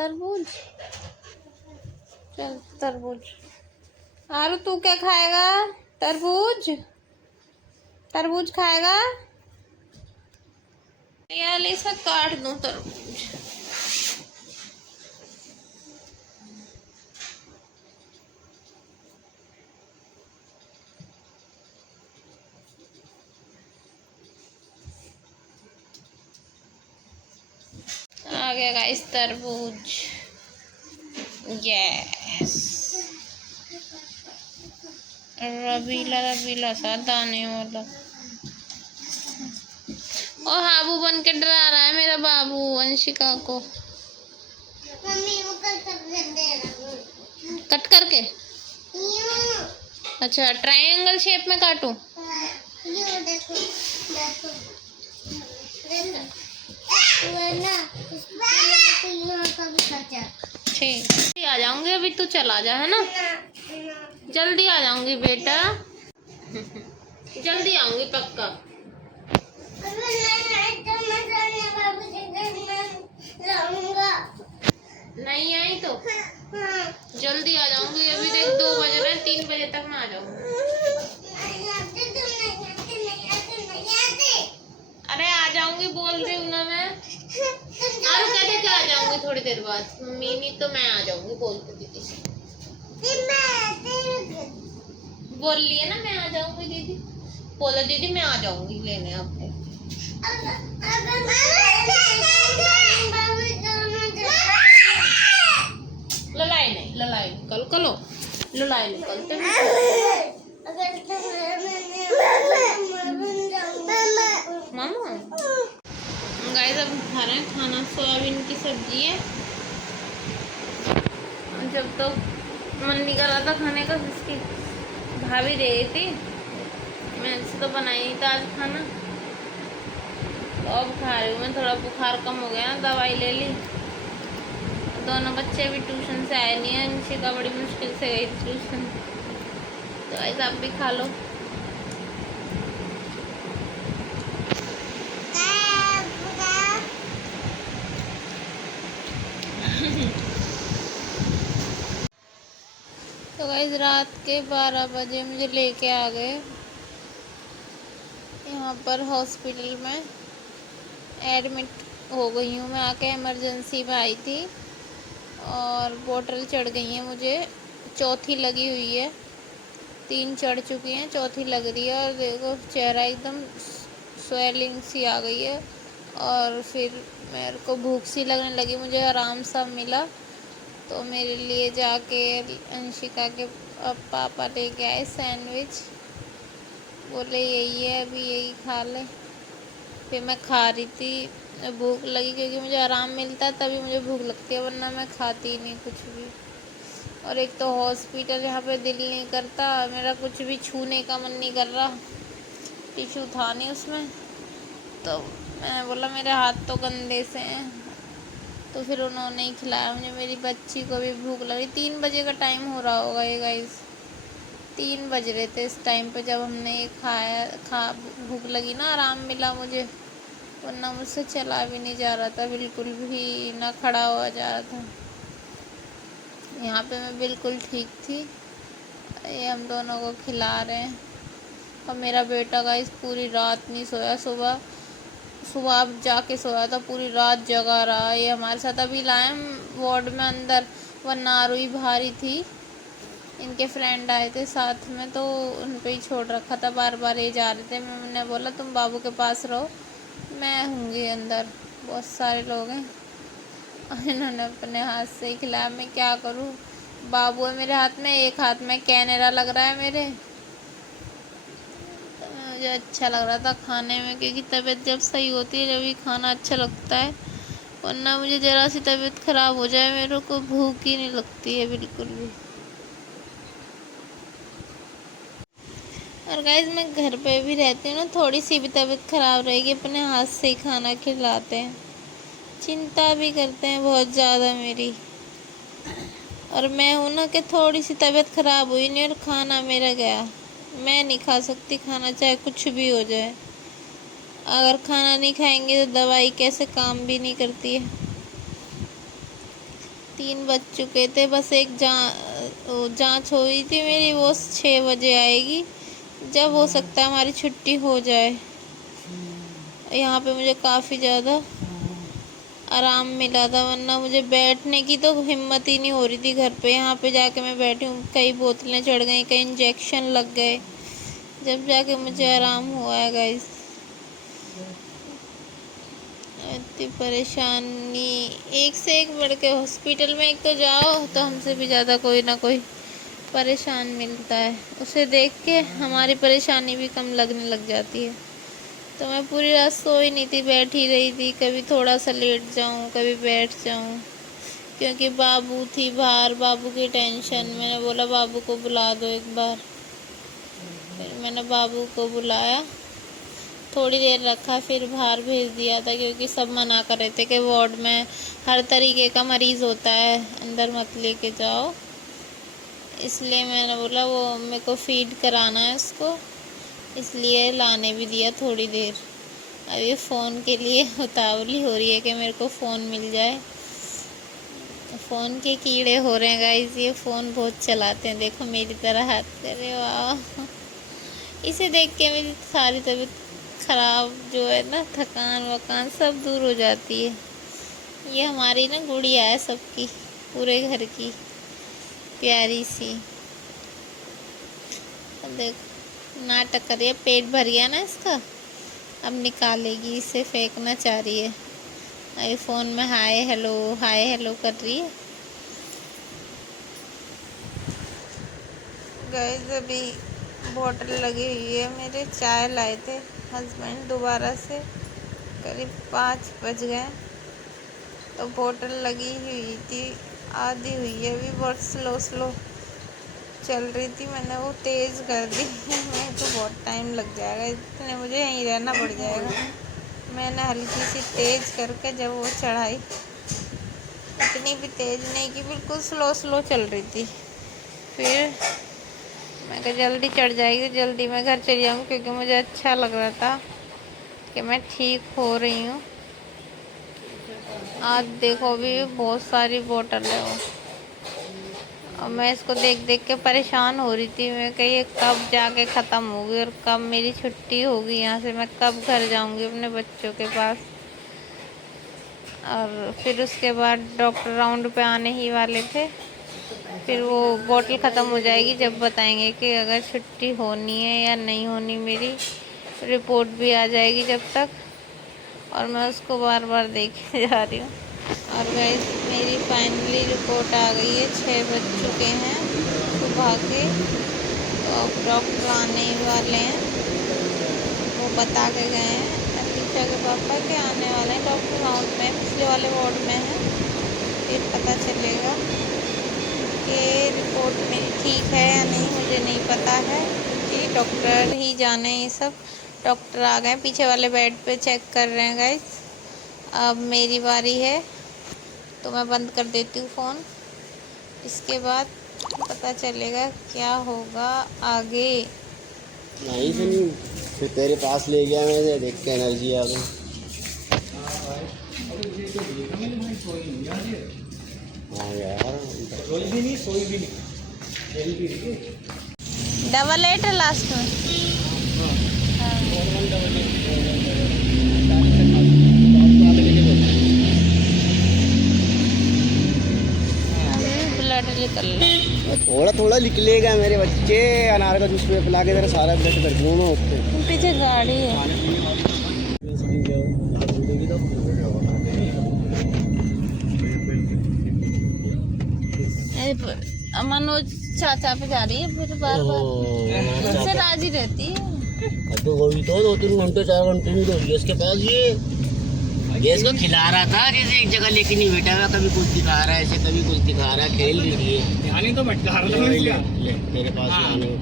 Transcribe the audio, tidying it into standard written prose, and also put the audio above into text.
तरबूज। चल तरबूज। आरू तू क्या खाएगा? तरबूज। तरबूज खाएगा? यार इसे काट दूं तरबूज। आ गया गाइस तरबूज। यस, रबीला रबीला सा दाने वाला। और हाबू बन के डरा रहा है मेरा बाबू अंशिका को। मम्मी वो कट करके। अच्छा, ट्रायंगल शेप में काटूं? ये देखो देखो ठीक, आ जाऊंगी अभी, तू चला जा, है ना? जल्दी आ जाऊंगी बेटा, जल्दी आऊंगी पक्का। नहीं आई तो जल्दी आ जाऊंगी। अभी देख 2 बज रहे हैं, 3 बजे तक मैं आ जाऊंगी। अरे आ जाऊंगी बोल रही हूँ ना मैं। और कहते क्या आ जाऊंगी थोड़ी देर बाद। मिनी तो मैं आ जाऊंगी बोलती दीदी से। बोल लिए ना मैं आ जाऊंगी दीदी। बोलो दीदी मैं आ जाऊंगी लेने आपको। ललाई नहीं, ललाई निकल कलो, ललाई निकलते मामा। गाइस अब खा रहे हैं खाना, सोयाबीन की सब्जी है। जब तो मन नहीं कर रहा था खाने का, जिसकी भाभी दे रही थी, मैंने से तो बनाई नहीं था आज खाना, तो अब खा रही हूँ मैं। थोड़ा बुखार कम हो गया ना, दवाई ले ली। दोनों बच्चे भी ट्यूशन से आए नहीं है। अंशिका बड़ी मुश्किल से गई ट्यूशन। तो गाइस आप भी खा लो। तो गाइस रात के 12 बजे मुझे लेके आ गए यहाँ पर हॉस्पिटल में। एडमिट हो गई हूँ मैं, आके इमरजेंसी में आई थी और बोतल चढ़ गई है मुझे। चौथी लगी हुई है, 3 चढ़ चुकी हैं, चौथी लग रही है। और देखो चेहरा एकदम स्वेलिंग सी आ गई है। और फिर मेरे को भूख सी लगने लगी, मुझे आराम सा मिला तो मेरे लिए जाके अंशिका के पापा लेके आए सैंडविच। बोले यही है अभी यही खा ले। फिर मैं खा रही थी, भूख लगी क्योंकि मुझे आराम मिलता है तभी मुझे भूख लगती है, वरना मैं खाती ही नहीं कुछ भी। और एक तो हॉस्पिटल यहाँ पे दिल नहीं करता, मेरा कुछ भी छूने का मन नहीं कर रहा। टिश्यू था नहीं उसमें, तो मैंने बोला मेरे हाथ तो गंदे से हैं, तो फिर उन्होंने ही खिलाया मुझे। मेरी बच्ची को भी भूख लगी। 3 बजे का टाइम हो रहा होगा ये गाइस, 3 बज रहे थे इस टाइम पे जब हमने ये खाया। भूख लगी ना, आराम मिला मुझे, वरना मुझसे चला भी नहीं जा रहा था बिल्कुल भी, ना खड़ा हुआ जा रहा था। यहाँ पे मैं बिल्कुल ठीक थी। ये हम दोनों को खिला रहे हैं। और मेरा बेटा गाइस पूरी रात नहीं सोया, सुबह अब जाके सोया था, पूरी रात जगा रहा। ये हमारे साथ अभी लाए वार्ड में अंदर, वरना आरुई भारी थी। इनके फ्रेंड आए थे साथ में, तो उन पे ही छोड़ रखा था। बार बार ये जा रहे थे, मैंने बोला तुम बाबू के पास रहो, मैं हूँगी अंदर, बहुत सारे लोग हैं। और इन्होंने अपने हाथ से ही खिलाया। मैं क्या करूँ, बाबू है मेरे हाथ में, एक हाथ में कैनेरा लग रहा है मेरे। मुझे अच्छा लग रहा था खाने में, क्योंकि तबीयत जब सही होती है जब खाना अच्छा लगता है, वरना मुझे ज़रा सी तबीयत ख़राब हो जाए मेरे को भूख ही नहीं लगती है बिल्कुल भी। और गाइस मैं घर पे भी रहती हूँ ना, थोड़ी सी भी तबीयत ख़राब रहेगी अपने हाथ से ही खाना खिलाते हैं, चिंता भी करते हैं बहुत ज़्यादा मेरी। और मैं हूँ ना कि थोड़ी सी तबीयत ख़राब हुई नहीं और खाना मेरा गया, मैं नहीं खा सकती खाना चाहे कुछ भी हो जाए। अगर खाना नहीं खाएंगे तो दवाई कैसे काम भी नहीं करती है। 3 बज चुके थे। बस एक जांच हुई थी मेरी, वो 6 बजे आएगी, जब हो सकता है हमारी छुट्टी हो जाए। यहाँ पे मुझे काफ़ी ज़्यादा आराम मिला था, वरना मुझे बैठने की तो हिम्मत ही नहीं हो रही थी घर पे। यहाँ पे जाके मैं बैठी हूँ, कई बोतलें चढ़ गई, कई इंजेक्शन लग गए, जब जाके मुझे आराम हुआ है गाइस। इतनी परेशानी, एक से एक बढ़ के हॉस्पिटल में, एक तो जाओ तो हमसे भी ज़्यादा कोई ना कोई परेशान मिलता है, उसे देख के हमारी परेशानी भी कम लगने लग जाती है। तो मैं पूरी रात सोई नहीं थी, बैठी रही थी, कभी थोड़ा सा लेट जाऊं, कभी बैठ जाऊं, क्योंकि बाबू थी बाहर, बाबू की टेंशन। मैंने बोला बाबू को बुला दो एक बार, फिर मैंने बाबू को बुलाया, थोड़ी देर रखा, फिर बाहर भेज दिया था, क्योंकि सब मना कर रहे थे कि वार्ड में हर तरीके का मरीज़ होता है, अंदर मत लेके जाओ। इसलिए मैंने बोला वो मेरे को फीड कराना है उसको, इसलिए लाने भी दिया थोड़ी देर। अभी फ़ोन के लिए उतावली हो रही है कि मेरे को फ़ोन मिल जाए। फ़ोन के कीड़े हो रहे हैं गाइस, ये फ़ोन बहुत चलाते हैं, देखो मेरी तरह हाथ करे, वाह। इसे देख के मेरी सारी तबीयत ख़राब जो है ना, थकान वकान सब दूर हो जाती है। ये हमारी ना गुड़िया है सबकी, पूरे घर की प्यारी सी। देखो नाटक कर रही है, पेट भर गया ना इसका, अब निकालेगी, इसे फेंकना चाह रही है। अभी फ़ोन में हाय हेलो कर रही है। गाइस अभी बोतल लगी हुई है, मेरे चाय लाए थे हस्बैंड दोबारा से, करीब 5 बज गए, तो बोतल लगी हुई थी, आधी हुई है अभी, बहुत स्लो चल रही थी, मैंने वो तेज़ कर दी। मैं तो बहुत टाइम लग जाएगा, इतने मुझे यहीं रहना पड़ जाएगा। मैंने हल्की सी तेज़ करके जब वो चढ़ाई, इतनी भी तेज़ नहीं कि बिल्कुल स्लो चल रही थी। फिर मैं कहा जल्दी चढ़ जाएगी तो जल्दी मैं घर चली जाऊँ, क्योंकि मुझे अच्छा लग रहा था कि मैं ठीक हो रही हूँ। आज देखो भी बहुत सारी बोतल है वो, और मैं इसको देख के परेशान हो रही थी। मैं कही ये कब जाके ख़त्म होगी और कब मेरी छुट्टी होगी यहाँ से, मैं कब घर जाऊँगी अपने बच्चों के पास। और फिर उसके बाद डॉक्टर राउंड पे आने ही वाले थे, फिर वो बोतल ख़त्म हो जाएगी जब बताएंगे कि अगर छुट्टी होनी है या नहीं होनी, मेरी रिपोर्ट भी आ जाएगी जब तक, और मैं उसको बार बार देखे जा रही हूँ। और गाइस मेरी फाइनली रिपोर्ट आ गई है, 6 बज चुके हैं सुबह के, तो अब डॉक्टर आने वाले हैं, वो बता के गए हैं अलीशा के पापा के आने वाले हैं, डॉक्टर राउंड में पिछले वाले वार्ड में है, फिर पता चलेगा कि रिपोर्ट मेरी ठीक है या नहीं, मुझे नहीं पता है, कि डॉक्टर ही जाने। ये सब डॉक्टर आ गए, पीछे वाले बेड पे चेक कर रहे हैं गाइस। अब मेरी बारी है, तो मैं बंद कर देती हूँ फ़ोन, इसके बाद पता चलेगा क्या होगा आगे। नहीं सुनी, फिर तेरे पास ले गया मैं, देख के एनर्जी आ गई। हाँ यार, सोई भी नहीं डबल 8 है लास्ट में। ब्लड निकल थोड़ा निकलेगा मेरे बच्चे, अनार का जूस में पिला के तेरा सारा ब्लड कर दूँ मैं उससे। पीछे गाड़ी है। मनोज चाचा पे जा रही है, फिर बार उससे राजी रहती है। तो वही तो 2-3 घंटे 4 घंटे नहीं रही इसके पास, ये इसको खिला रहा था, जैसे एक जगह लेके नहीं बैठा हुआ, कभी कुछ दिखा रहा है ऐसे, कभी कुछ दिखा रहा है, खेल रही है। तो मेरे पास आने को